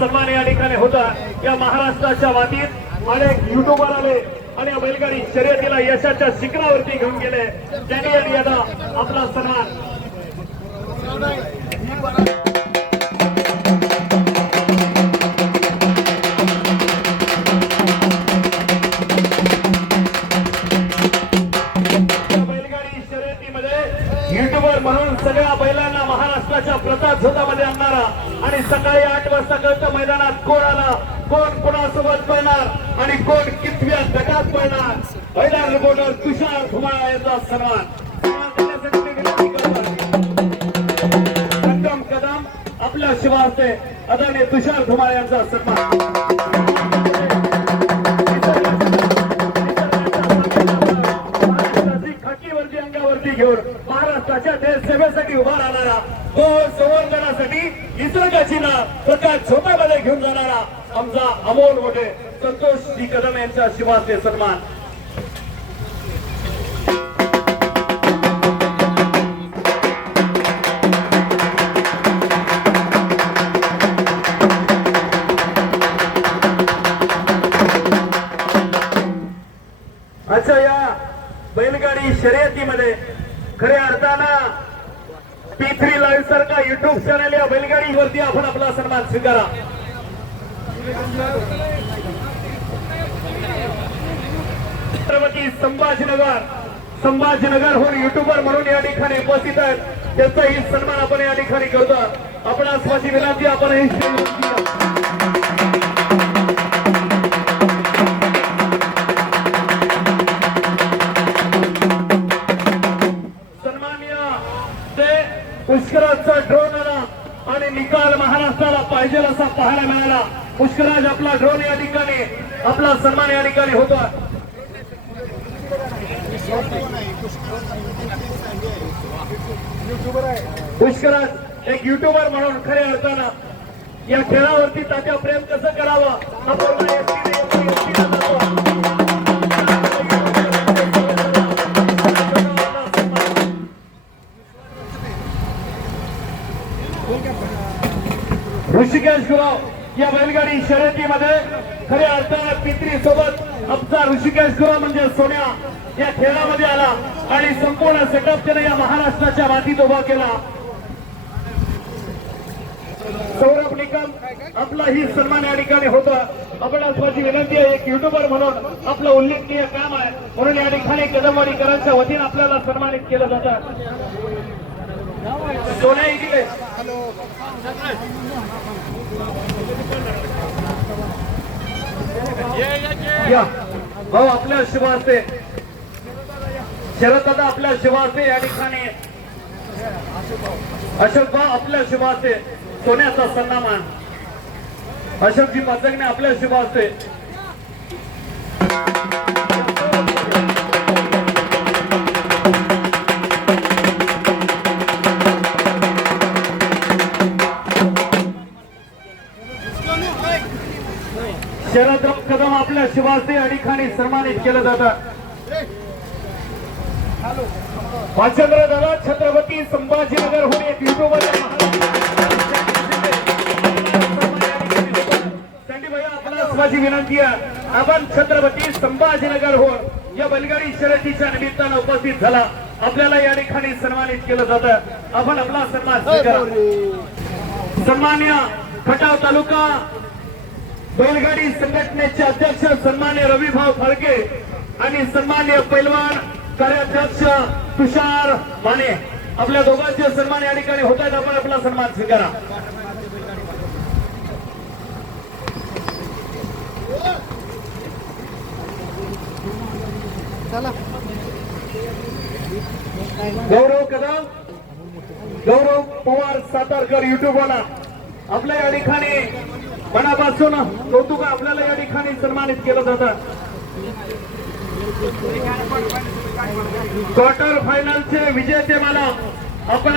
सन्मान या ठिकाणी होता. या महाराष्ट्राच्या मातीत अनेक युट्यूबर आले आणि या बैलगाडी शर्यतीला यशाच्या शिखरावरती घेऊन गेले. त्यांनी आणि आपला सन्मान सगळ्या महाराष्ट्राच्या प्रताप झोतामध्ये आणणारा आणि सकाळी आठ वाजता कळतं मैदानात कोण आला? कोण कोणासोबत पळणार? आणि कोण कितव्या गटात पळणार? पहिला रिपोर्टर तुषार धुमाळ यांचा सन्मान. सन्मान कदम आपल्या शिवासे अदाने तुषार धुमाळ यांचा सन्मान. महाराष्ट्राची सेवेसाठी उभा राहणारा तो संवर्धनासाठी निसर्गाची ना प्रकाश झोपामध्ये घेऊन जाणारा आमचा अमोल मोठे संतोष डी कदम यांच्या शिवाचे सन्मान. अच्छा या बैलगाडी शर्यतीमध्ये खऱ्या अर्थानं पी थ्री लाईव्ह सारखा युट्यूब चॅनल या बैलगाडीवरती आपण आपला सन्मान स्वीकारा. छत्रपती संभाजीनगर संभाजीनगरहून युट्यूबर म्हणून या ठिकाणी उपस्थित आहेत. त्यांचाही सन्मान आपण या ठिकाणी करतो आपण आसपासची विनंती आपण पुष्कराजचा ड्रोन आला आणि निकाल महाराष्ट्राला पाहिजे असा पाहायला मिळाला. पुष्कराज आपला ड्रोन या ठिकाणी आपला सन्मान या ठिकाणी होता. पुष्कराज एक युट्यूबर म्हणून खऱ्या अर्थानं या खेळावरती तात्या प्रेम कसं करावं? आपण ऋषिकेश गुराव या बैलगाडी शर्यतीमध्ये खऱ्या अर्थानं पित्री सोबत आमचा ऋषिकेश गुराव म्हणजे सोन्या या खेळामध्ये आला आणि संपूर्ण सेटअप त्याने या महाराष्ट्राच्या मातीत उभा केला. सौरभ निकम आपला ही सन्मान या ठिकाणी होता. आपण आज माझी विनंती आहे एक युट्यूबर म्हणून आपलं उल्लेखनीय काम आहे. म्हणून या ठिकाणी कदमवाडीकरांच्या वतीने आपल्याला सन्मानित केलं जातं. सोन्या इकडे. भाऊ आपल्या शिवासे शरद दादा आपल्या शिवासे या ठिकाणी. अशोक भाऊ आपल्या शिवासे सोन्याचा सन्मान अशोकजी मजगणे आपल्या शिवासे शरद कदम आपल्या शिवाजी या सन्मानित केलं जातात भाचंद्र दादा छत्रपती संभाजीनगर होऊन एक युट्यूबर माझी विनंती आहे. आपण छत्रपती संभाजीनगर होऊन या बलगाडी शर्यतीच्या निमित्तानं उपस्थित झाला. आपल्याला या ठिकाणी सन्मानित केलं जातं. आपण आपला सन्मान स्वीकारा. सन्मान्य खटाव तालुका बैलगाडी संघटनेचे अध्यक्ष सन्मान्य रविभाऊ फाळके आणि सन्मान्य पैलवान कार्याध्यक्ष तुषार माने. आपल्या दोघांचे सन्मान या ठिकाणी होत आहेत. आपण आपला सन्मान स्वीकारा. गौरव कदम गौरव पवार सातारकर युट्यूबवाला आपल्या या ठिकाणी मनापासून कौतुक आपल्याला या ठिकाणी सन्मानित केलं जातं. क्वार्टर फायनलचे विजेते मला आपण